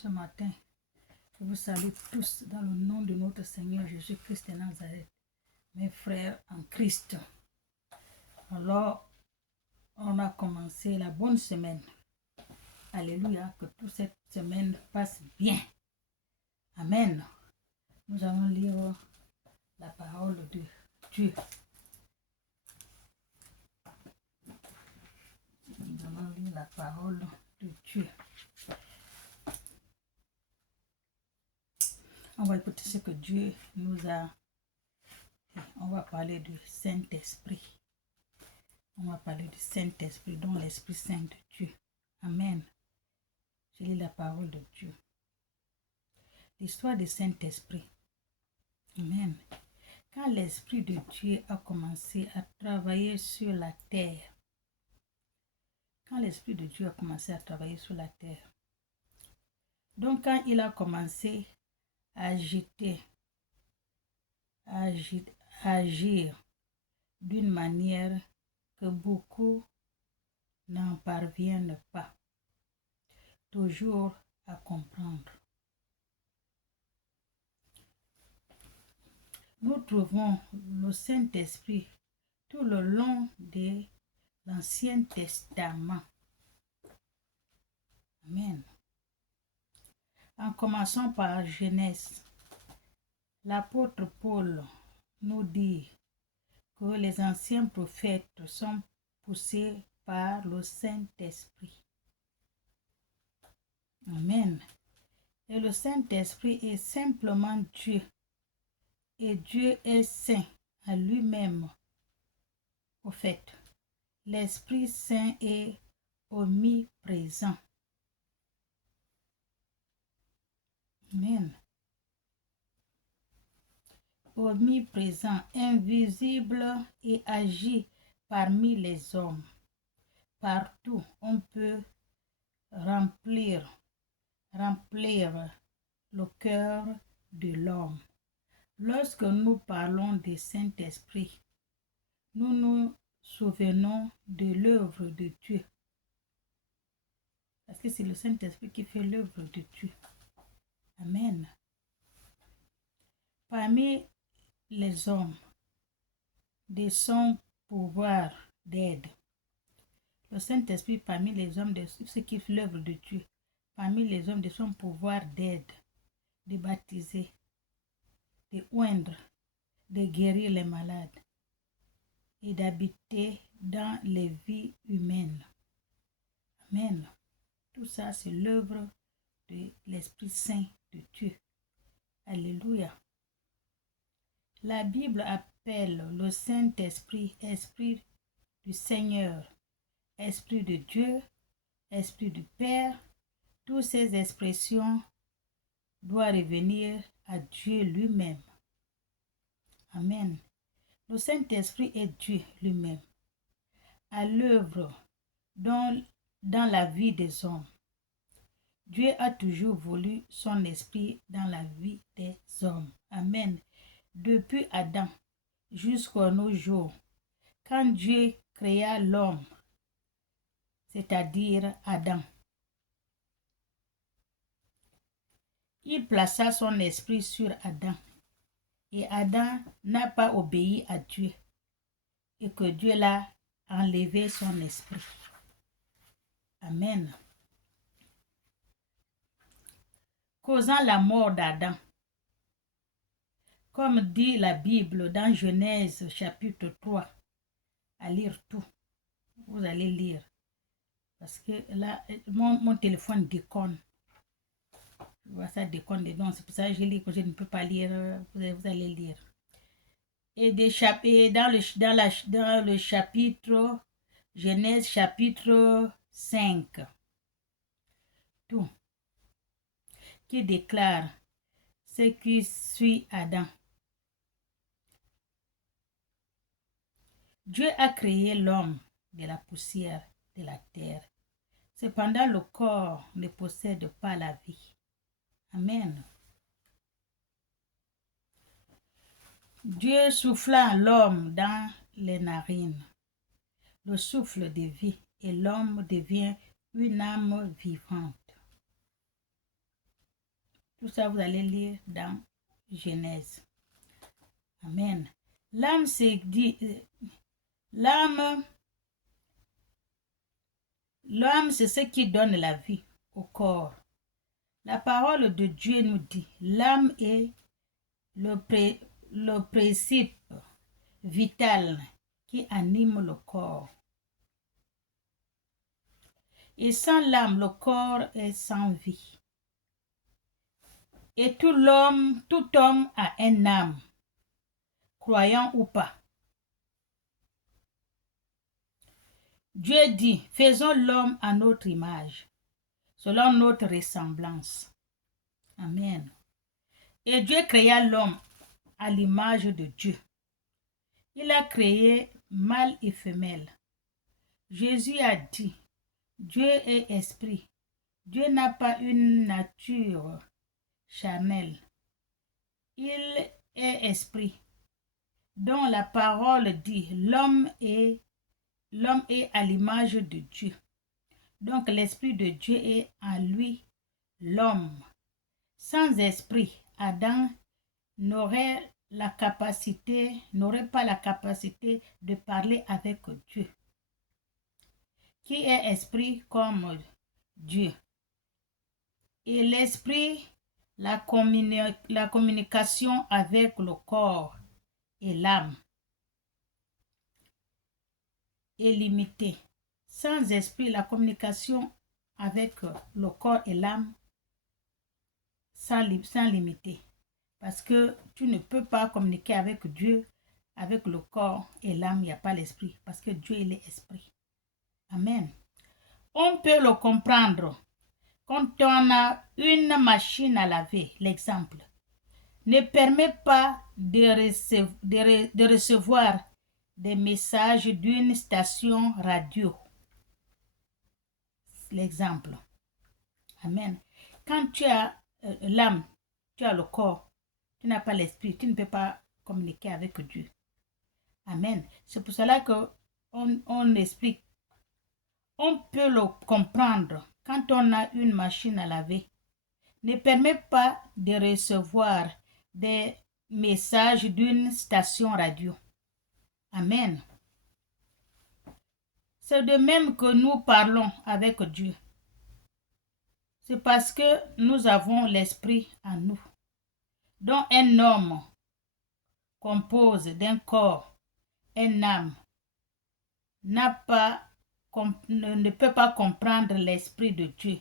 Ce matin, je vous salue tous dans le nom de notre Seigneur Jésus-Christ de Nazareth, mes frères en Christ. Alors, on a commencé la bonne semaine. Alléluia, que toute cette semaine passe bien. Amen. Nous allons lire la parole de Dieu. Nous allons lire la parole de Dieu. On va écouter ce que Dieu nous a dit. On va parler du Saint-Esprit. On va parler du Saint-Esprit, dont l'Esprit Saint de Dieu. Amen. Je lis la parole de Dieu. L'histoire du Saint-Esprit. Amen. Quand l'Esprit de Dieu a commencé à travailler sur la terre, donc quand il a commencé à agir d'une manière que beaucoup n'en parviennent pas toujours à comprendre. Nous trouvons le Saint-Esprit tout le long de l'Ancien Testament. Amen. En commençant par Genèse, l'apôtre Paul nous dit que les anciens prophètes sont poussés par le Saint-Esprit. Amen. Et le Saint-Esprit est simplement Dieu. Et Dieu est saint à lui-même. Au fait, l'Esprit Saint est omniprésent. Amen. Omniprésent, invisible et agit parmi les hommes. Partout, on peut remplir le cœur de l'homme. Lorsque nous parlons du Saint-Esprit, nous nous souvenons de l'œuvre de Dieu. Parce que c'est le Saint-Esprit qui fait l'œuvre de Dieu. Amen. Parmi les hommes, de son pouvoir d'aide. Le Saint-Esprit parmi les hommes, de ce qui fait l'œuvre de Dieu. Parmi les hommes de son pouvoir d'aide, de baptiser, de oindre, de guérir les malades et d'habiter dans les vies humaines. Amen. Tout ça, c'est l'œuvre de l'Esprit Saint de Dieu. Alléluia. La Bible appelle le Saint-Esprit Esprit du Seigneur, Esprit de Dieu, Esprit du Père. Toutes ces expressions doivent revenir à Dieu lui-même. Amen. Le Saint-Esprit est Dieu lui-même, à l'œuvre dans la vie des hommes. Dieu a toujours voulu son esprit dans la vie des hommes. Amen. Depuis Adam jusqu'à nos jours, quand Dieu créa l'homme, c'est-à-dire Adam, il plaça son esprit sur Adam. Et Adam n'a pas obéi à Dieu et que Dieu l'a enlevé son esprit. Amen. Causant la mort d'Adam. Comme dit la Bible dans Genèse chapitre 3, à lire tout. Vous allez lire. Parce que là, mon téléphone déconne. Je vois ça déconne dedans. C'est pour ça que je lis que je ne peux pas lire. Vous allez lire. Et dans le chapitre, Genèse chapitre 5, tout, qui déclare ce qui suit Adam. Dieu a créé l'homme de la poussière de la terre. Cependant, le corps ne possède pas la vie. Amen. Dieu souffla l'homme dans les narines, le souffle de vie, et l'homme devient une âme vivante. Tout ça, vous allez lire dans Genèse. Amen. L'âme, c'est dit, l'âme, c'est ce qui donne la vie au corps. La parole de Dieu nous dit, l'âme est le principe vital qui anime le corps. Et sans l'âme, le corps est sans vie. Et tout homme a une âme, croyant ou pas. Dieu dit, faisons l'homme à notre image, selon notre ressemblance. Amen. Et Dieu créa l'homme à l'image de Dieu. Il a créé mâle et femelle. Jésus a dit, Dieu est esprit. Dieu n'a pas une nature charnelle. Il est esprit, dont la parole dit, l'homme est à l'image de Dieu. Donc l'esprit de Dieu est en lui, l'homme. Sans esprit, Adam n'aurait pas la capacité de parler avec Dieu, qui est esprit comme Dieu. Et l'esprit, la communication avec le corps et l'âme est limitée. Sans esprit, la communication avec le corps et l'âme sans limiter. Parce que tu ne peux pas communiquer avec Dieu, avec le corps et l'âme, il n'y a pas l'esprit. Parce que Dieu, il est esprit. Amen. On peut le comprendre quand on a une machine à laver, l'exemple, ne permet pas de recevoir des messages d'une station radio. L'exemple. Amen. Quand tu as l'âme, tu as le corps, tu n'as pas l'esprit, tu ne peux pas communiquer avec Dieu. Amen. C'est pour cela qu'on explique. On peut le comprendre quand on a une machine à laver. Ne permet pas de recevoir des messages d'une station radio. Amen. C'est de même que nous parlons avec Dieu. C'est parce que nous avons l'esprit en nous, dont un homme compose d'un corps, une âme, ne peut pas comprendre l'esprit de Dieu.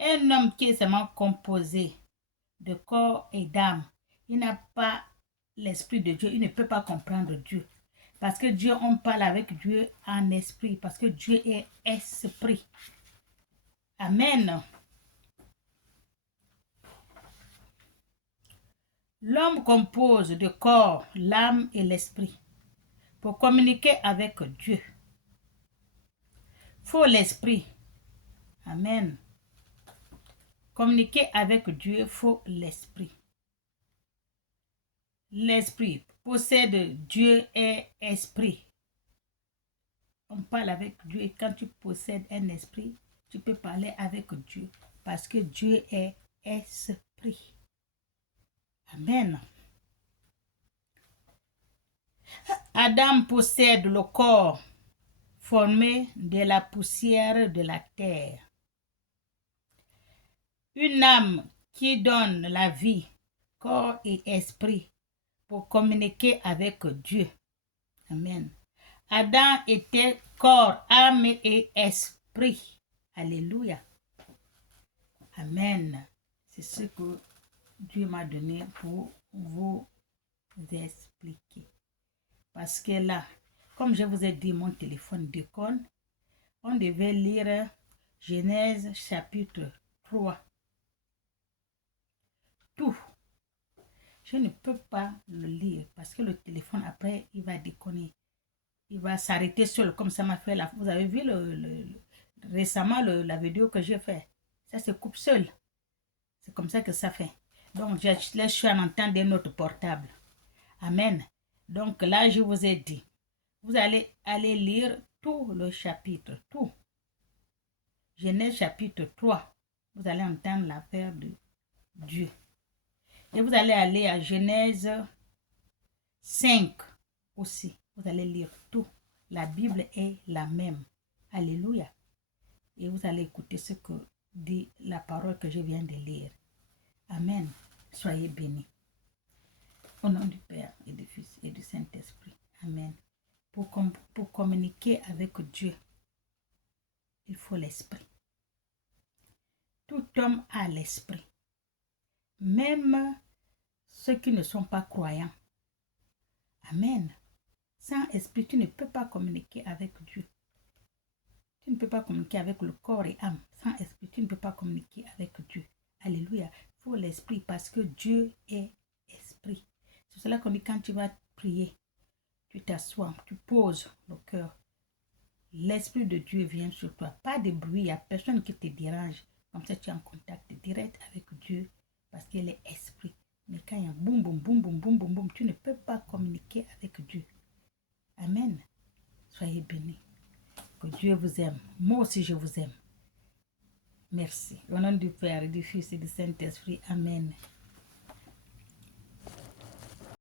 Un homme qui est seulement composé de corps et d'âme, il n'a pas l'esprit de Dieu, il ne peut pas comprendre Dieu. Parce que Dieu, on parle avec Dieu en esprit, parce que Dieu est esprit. Amen. L'homme compose de corps, l'âme et l'esprit pour communiquer avec Dieu. Faut l'esprit. Amen. Communiquer avec Dieu, faut l'esprit. L'esprit possède Dieu est esprit. On parle avec Dieu et quand tu possèdes un esprit, tu peux parler avec Dieu parce que Dieu est esprit. Amen. Adam possède le corps formé de la poussière de la terre. Une âme qui donne la vie, corps et esprit pour communiquer avec Dieu. Amen. Adam était corps, âme et esprit. Alléluia. Amen. C'est ce que Dieu m'a donné pour vous expliquer. Parce que là, comme je vous ai dit, mon téléphone déconne. On devait lire Genèse chapitre 3. Tout. Je ne peux pas le lire parce que le téléphone après, il va déconner. Il va s'arrêter seul comme ça m'a fait. Vous avez vu récemment la vidéo que j'ai fait. Ça se coupe seul. C'est comme ça que ça fait. Donc, je laisse en entendre notre portable. Amen. Donc là, je vous ai dit, vous allez aller lire tout le chapitre, tout. Genèse chapitre 3. Vous allez entendre l'affaire de Dieu. Et vous allez aller à Genèse 5 aussi. Vous allez lire tout. La Bible est la même. Alléluia. Et vous allez écouter ce que dit la parole que je viens de lire. Amen. Soyez bénis. Au nom du Père et du Fils et du Saint-Esprit. Amen. Pour communiquer avec Dieu, il faut l'esprit. Tout homme a l'esprit. Même ceux qui ne sont pas croyants. Amen. Sans esprit, tu ne peux pas communiquer avec Dieu. Tu ne peux pas communiquer avec le corps et âme. Sans esprit, tu ne peux pas communiquer avec Dieu. Alléluia. Il faut l'esprit parce que Dieu est esprit. C'est cela qu'on dit quand tu vas prier, tu t'assois, tu poses le cœur. L'esprit de Dieu vient sur toi. Pas de bruit, il n'y a personne qui te dérange. Comme ça, tu es en contact direct avec Dieu parce qu'il est esprit. Mais quand il y a boum, boum, boum, boum, boum, boum, boum, tu ne peux pas communiquer avec Dieu. Amen. Soyez bénis. Que Dieu vous aime. Moi aussi, je vous aime. Merci. Au nom du Père, du Fils et du Saint-Esprit. Amen.